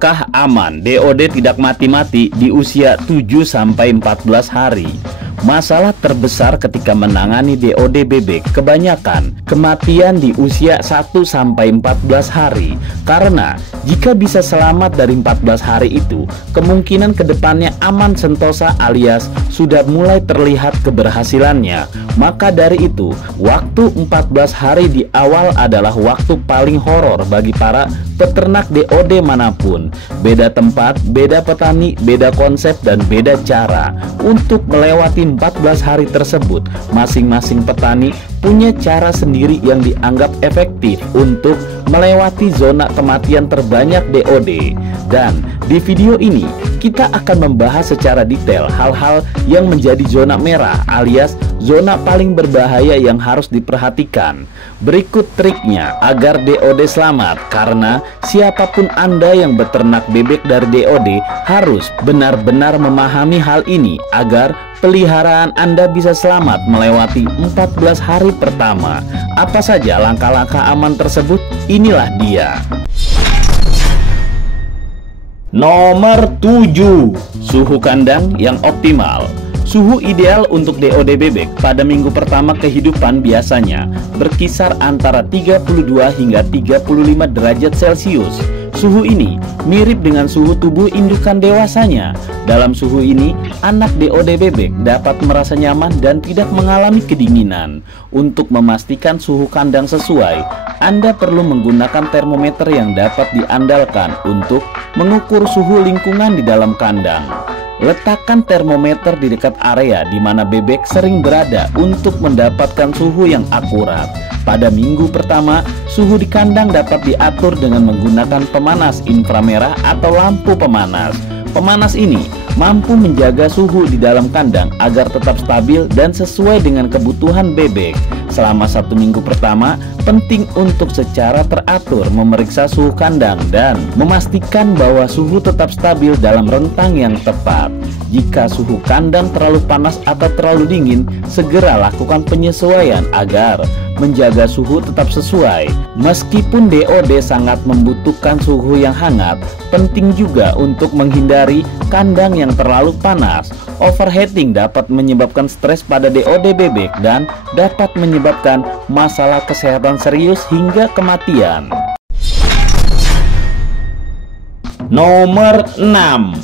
Apakah aman DOD tidak mati-mati di usia 7-14 hari? Masalah terbesar ketika menangani DOD bebek kebanyakan kematian di usia 1-14 hari. Karena jika bisa selamat dari 14 hari itu, kemungkinan kedepannya aman sentosa alias sudah mulai terlihat keberhasilannya. Maka dari itu, waktu 14 hari di awal adalah waktu paling horor bagi para peternak DOD manapun. Beda tempat, beda petani, beda konsep, dan beda cara. Untuk melewati 14 hari tersebut, masing-masing petani punya cara sendiri yang dianggap efektif untuk melewati zona kematian terbanyak DOD. Dan di video ini kita akan membahas secara detail hal-hal yang menjadi zona merah alias zona paling berbahaya yang harus diperhatikan. Berikut triknya agar DOD selamat, karena siapapun Anda yang beternak bebek dari DOD harus benar-benar memahami hal ini agar peliharaan Anda bisa selamat melewati 14 hari pertama. Apa saja langkah-langkah aman tersebut? Inilah dia. Nomor 7, suhu kandang yang optimal. Suhu ideal untuk DOD bebek pada minggu pertama kehidupan biasanya berkisar antara 32 hingga 35 derajat Celcius. Suhu ini mirip dengan suhu tubuh indukan dewasanya. Dalam suhu ini, anak DOD bebek dapat merasa nyaman dan tidak mengalami kedinginan. Untuk memastikan suhu kandang sesuai, Anda perlu menggunakan termometer yang dapat diandalkan untuk mengukur suhu lingkungan di dalam kandang. Letakkan termometer di dekat area di mana bebek sering berada untuk mendapatkan suhu yang akurat. Pada minggu pertama, suhu di kandang dapat diatur dengan menggunakan pemanas inframerah atau lampu pemanas. Pemanas ini mampu menjaga suhu di dalam kandang agar tetap stabil dan sesuai dengan kebutuhan bebek. Selama 1 minggu pertama, penting untuk secara teratur memeriksa suhu kandang dan memastikan bahwa suhu tetap stabil dalam rentang yang tepat. Jika suhu kandang terlalu panas atau terlalu dingin, segera lakukan penyesuaian agar menjaga suhu tetap sesuai. Meskipun DOD sangat membutuhkan suhu yang hangat, penting juga untuk menghindari kandang yang terlalu panas. Overheating dapat menyebabkan stres pada DOD bebek dan dapat menyebabkan masalah kesehatan serius hingga kematian. Nomor 6,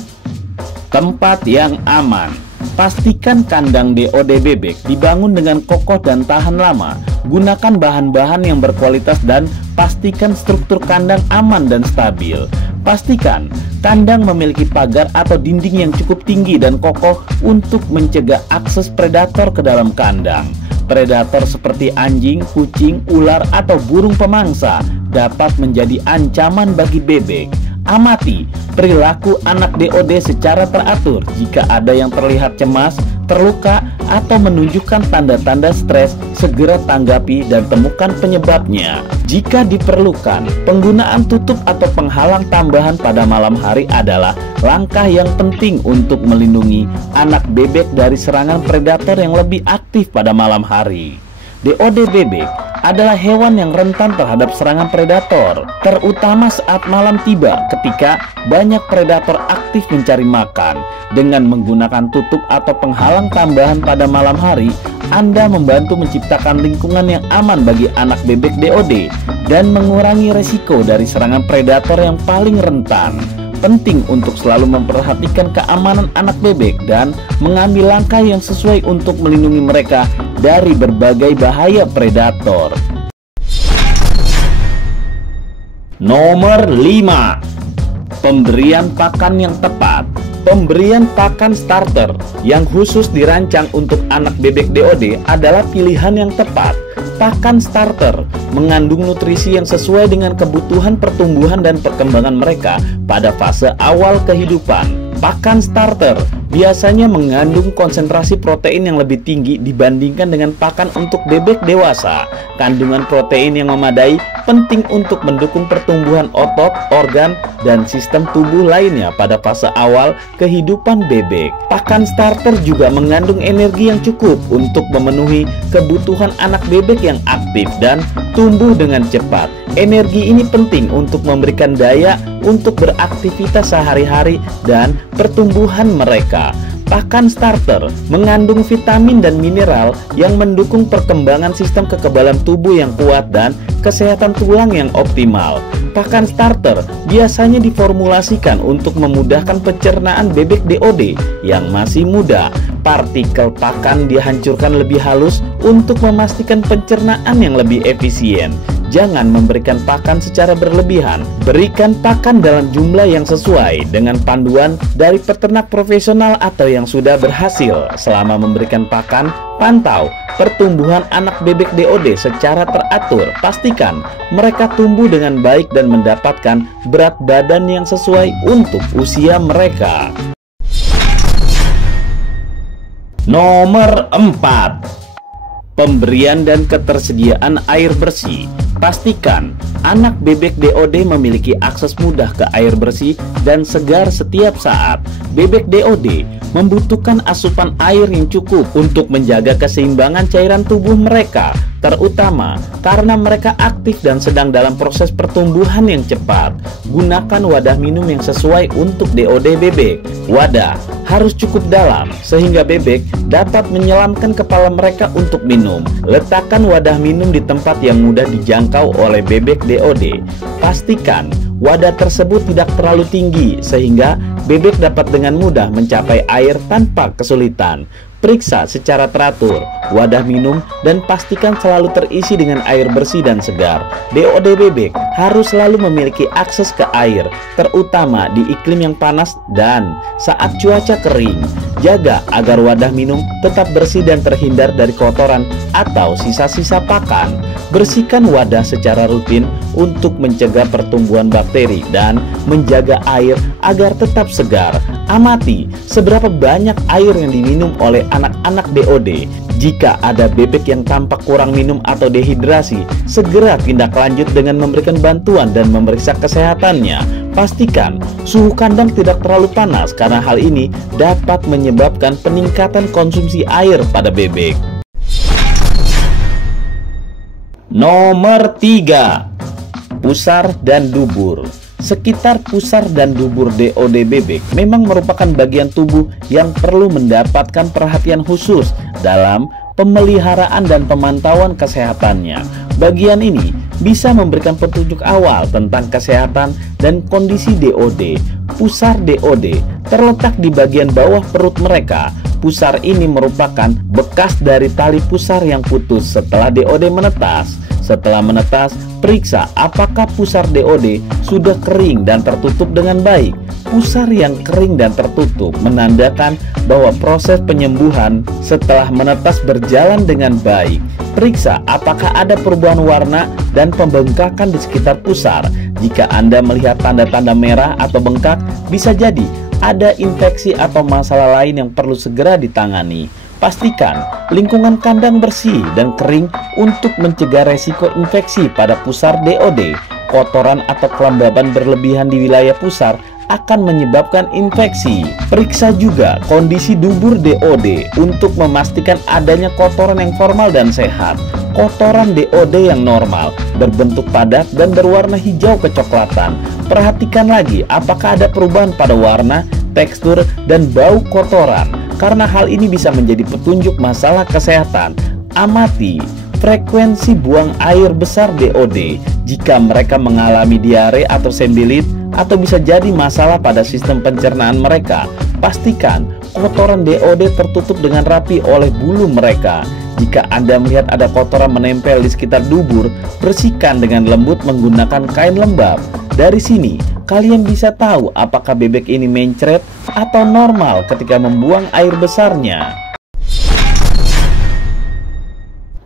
tempat yang aman. Pastikan kandang DOD bebek dibangun dengan kokoh dan tahan lama. Gunakan bahan-bahan yang berkualitas dan pastikan struktur kandang aman dan stabil. Pastikan kandang memiliki pagar atau dinding yang cukup tinggi dan kokoh untuk mencegah akses predator ke dalam kandang. Predator seperti anjing, kucing, ular, atau burung pemangsa dapat menjadi ancaman bagi bebek. Amati perilaku anak DOD secara teratur. Jika ada yang terlihat cemas, terluka, atau menunjukkan tanda-tanda stres, segera tanggapi dan temukan penyebabnya. Jika diperlukan, penggunaan tutup atau penghalang tambahan pada malam hari adalah langkah yang penting untuk melindungi anak bebek dari serangan predator yang lebih aktif pada malam hari. DOD bebek adalah hewan yang rentan terhadap serangan predator, terutama saat malam tiba ketika banyak predator aktif mencari makan. Dengan menggunakan tutup atau penghalang tambahan pada malam hari, Anda membantu menciptakan lingkungan yang aman bagi anak bebek DOD dan mengurangi resiko dari serangan predator yang paling rentan. Penting untuk selalu memperhatikan keamanan anak bebek dan mengambil langkah yang sesuai untuk melindungi mereka dari berbagai bahaya predator. Nomor 5, pemberian pakan yang tepat. Pemberian pakan starter yang khusus dirancang untuk anak bebek DOD adalah pilihan yang tepat. Pakan starter mengandung nutrisi yang sesuai dengan kebutuhan pertumbuhan dan perkembangan mereka pada fase awal kehidupan. Pakan starter biasanya mengandung konsentrasi protein yang lebih tinggi dibandingkan dengan pakan untuk bebek dewasa. Kandungan protein yang memadai penting untuk mendukung pertumbuhan otot, organ, dan sistem tubuh lainnya pada fase awal kehidupan bebek. Pakan starter juga mengandung energi yang cukup untuk memenuhi kebutuhan anak bebek yang aktif dan tumbuh dengan cepat. Energi ini penting untuk memberikan daya untuk beraktivitas sehari-hari dan pertumbuhan mereka. Pakan starter mengandung vitamin dan mineral yang mendukung perkembangan sistem kekebalan tubuh yang kuat dan kesehatan tulang yang optimal. Pakan starter biasanya diformulasikan untuk memudahkan pencernaan bebek DOD yang masih muda. Partikel pakan dihancurkan lebih halus untuk memastikan pencernaan yang lebih efisien. Jangan memberikan pakan secara berlebihan. Berikan pakan dalam jumlah yang sesuai dengan panduan dari peternak profesional atau yang sudah berhasil. Selama memberikan pakan, pantau pertumbuhan anak bebek DOD secara teratur. Pastikan mereka tumbuh dengan baik dan mendapatkan berat badan yang sesuai untuk usia mereka. Nomor 4. Pemberian dan ketersediaan air bersih. Pastikan anak bebek DOD memiliki akses mudah ke air bersih dan segar setiap saat. Bebek DOD membutuhkan asupan air yang cukup untuk menjaga keseimbangan cairan tubuh mereka, terutama karena mereka aktif dan sedang dalam proses pertumbuhan yang cepat. Gunakan wadah minum yang sesuai untuk DOD bebek. Wadah harus cukup dalam sehingga bebek dapat menyelamkan kepala mereka untuk minum. Letakkan wadah minum di tempat yang mudah dijangkau oleh bebek DOD. Pastikan wadah tersebut tidak terlalu tinggi sehingga bebek dapat dengan mudah mencapai air tanpa kesulitan. Periksa secara teratur wadah minum dan pastikan selalu terisi dengan air bersih dan segar. DOD bebek harus selalu memiliki akses ke air, terutama di iklim yang panas dan saat cuaca kering. Jaga agar wadah minum tetap bersih dan terhindar dari kotoran atau sisa-sisa pakan. Bersihkan wadah secara rutin untuk mencegah pertumbuhan bakteri dan menjaga air agar tetap segar. Amati seberapa banyak air yang diminum oleh anak-anak DOD. Jika ada bebek yang tampak kurang minum atau dehidrasi, segera tindak lanjut dengan memberikan bantuan dan memeriksa kesehatannya. Pastikan suhu kandang tidak terlalu panas karena hal ini dapat menyebabkan peningkatan konsumsi air pada bebek. Nomor 3. Pusar dan dubur. Sekitar pusar dan dubur DOD bebek memang merupakan bagian tubuh yang perlu mendapatkan perhatian khusus dalam pemeliharaan dan pemantauan kesehatannya. Bagian ini bisa memberikan petunjuk awal tentang kesehatan dan kondisi DOD. Pusar DOD terletak di bagian bawah perut mereka. Pusar ini merupakan bekas dari tali pusar yang putus setelah DOD menetas. Setelah menetas, periksa apakah pusar DOD sudah kering dan tertutup dengan baik. Pusar yang kering dan tertutup menandakan bahwa proses penyembuhan setelah menetas berjalan dengan baik. Periksa apakah ada perubahan warna dan pembengkakan di sekitar pusar. Jika Anda melihat tanda-tanda merah atau bengkak, bisa jadi ada infeksi atau masalah lain yang perlu segera ditangani. Pastikan lingkungan kandang bersih dan kering untuk mencegah resiko infeksi pada pusar DOD. Kotoran atau kelembaban berlebihan di wilayah pusar akan menyebabkan infeksi. Periksa juga kondisi dubur DOD untuk memastikan adanya kotoran yang formal dan sehat. Kotoran DOD yang normal, berbentuk padat dan berwarna hijau kecoklatan. Perhatikan lagi apakah ada perubahan pada warna, tekstur, dan bau kotoran. Karena hal ini bisa menjadi petunjuk masalah kesehatan. Amati frekuensi buang air besar DOD. Jika mereka mengalami diare atau sembilit, atau bisa jadi masalah pada sistem pencernaan mereka, pastikan kotoran DOD tertutup dengan rapi oleh bulu mereka. Jika Anda melihat ada kotoran menempel di sekitar dubur, bersihkan dengan lembut menggunakan kain lembab. Dari sini, kalian bisa tahu apakah bebek ini mencret atau normal ketika membuang air besarnya.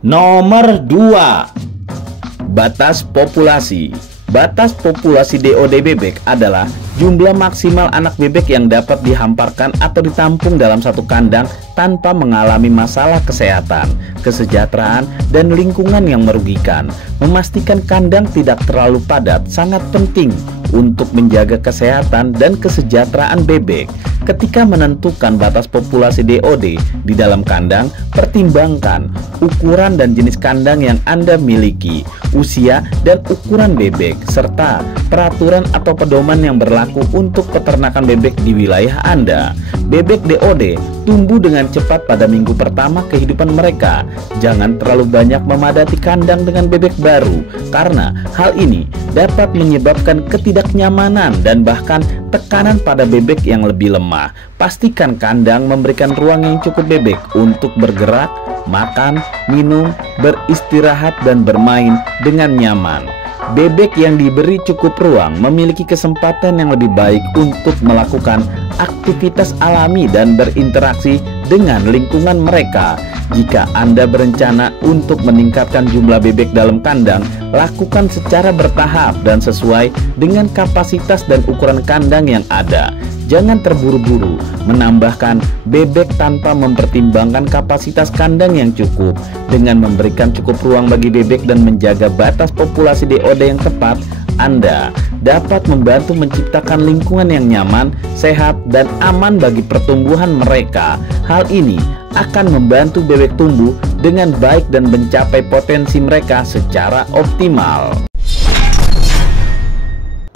Nomor 2. Batas populasi. Batas populasi DOD bebek adalah jumlah maksimal anak bebek yang dapat dihamparkan atau ditampung dalam satu kandang tanpa mengalami masalah kesehatan, kesejahteraan, dan lingkungan yang merugikan. Memastikan kandang tidak terlalu padat sangat penting untuk menjaga kesehatan dan kesejahteraan bebek. Ketika menentukan batas populasi DOD di dalam kandang, pertimbangkan ukuran dan jenis kandang yang Anda miliki, usia dan ukuran bebek, serta peraturan atau pedoman yang berlaku untuk peternakan bebek di wilayah Anda. Bebek DOD tumbuh dengan cepat pada minggu pertama kehidupan mereka. Jangan terlalu banyak memadati kandang dengan bebek baru, karena hal ini dapat menyebabkan ketidaknyamanan dan bahkan tekanan pada bebek yang lebih lemah. Pastikan kandang memberikan ruang yang cukup bebek untuk bergerak, makan, minum, beristirahat, dan bermain dengan nyaman. Bebek yang diberi cukup ruang memiliki kesempatan yang lebih baik untuk melakukan aktivitas alami dan berinteraksi dengan lingkungan mereka. Jika Anda berencana untuk meningkatkan jumlah bebek dalam kandang, lakukan secara bertahap dan sesuai dengan kapasitas dan ukuran kandang yang ada. Jangan terburu-buru menambahkan bebek tanpa mempertimbangkan kapasitas kandang yang cukup. Dengan memberikan cukup ruang bagi bebek dan menjaga batas populasi DOD yang tepat, Anda dapat membantu menciptakan lingkungan yang nyaman, sehat, dan aman bagi pertumbuhan mereka. Hal ini akan membantu bebek tumbuh dengan baik dan mencapai potensi mereka secara optimal.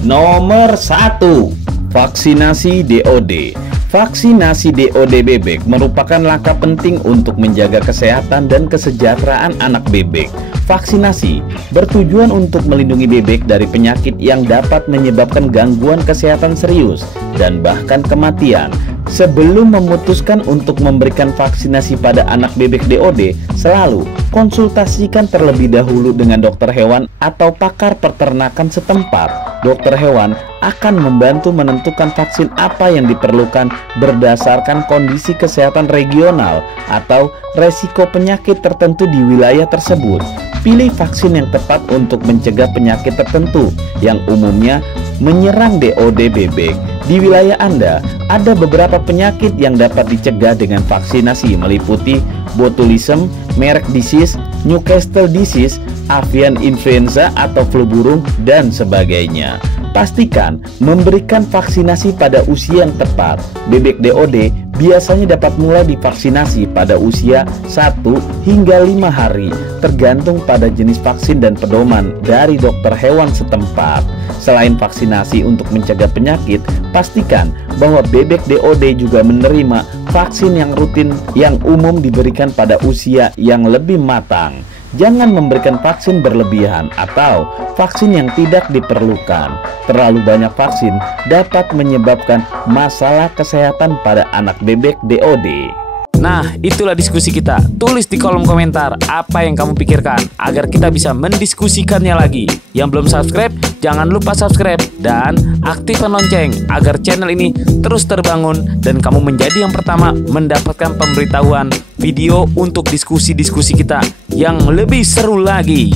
Nomor 1. Vaksinasi DOD. Vaksinasi DOD bebek merupakan langkah penting untuk menjaga kesehatan dan kesejahteraan anak bebek. Vaksinasi bertujuan untuk melindungi bebek dari penyakit yang dapat menyebabkan gangguan kesehatan serius dan bahkan kematian. Sebelum memutuskan untuk memberikan vaksinasi pada anak bebek DOD, selalu konsultasikan terlebih dahulu dengan dokter hewan atau pakar peternakan setempat. Dokter hewan akan membantu menentukan vaksin apa yang diperlukan berdasarkan kondisi kesehatan regional atau resiko penyakit tertentu di wilayah tersebut. Pilih vaksin yang tepat untuk mencegah penyakit tertentu yang umumnya menyerang DOD bebek. Di wilayah Anda, ada beberapa penyakit yang dapat dicegah dengan vaksinasi, meliputi botulism, merek disease, Newcastle disease, avian influenza atau flu burung, dan sebagainya. Pastikan memberikan vaksinasi pada usia yang tepat. Bebek DOD biasanya dapat mulai divaksinasi pada usia 1 hingga 5 hari, tergantung pada jenis vaksin dan pedoman dari dokter hewan setempat. Selain vaksinasi untuk mencegah penyakit, pastikan bahwa bebek DOD juga menerima vaksin yang rutin yang umum diberikan pada usia yang lebih matang. Jangan memberikan vaksin berlebihan atau vaksin yang tidak diperlukan. Terlalu banyak vaksin dapat menyebabkan masalah kesehatan pada anak bebek DOD. Nah, itulah diskusi kita. Tulis di kolom komentar apa yang kamu pikirkan agar kita bisa mendiskusikannya lagi. Yang belum subscribe, jangan lupa subscribe dan aktifkan lonceng agar channel ini terus terbangun dan kamu menjadi yang pertama mendapatkan pemberitahuan video untuk diskusi-diskusi kita yang lebih seru lagi.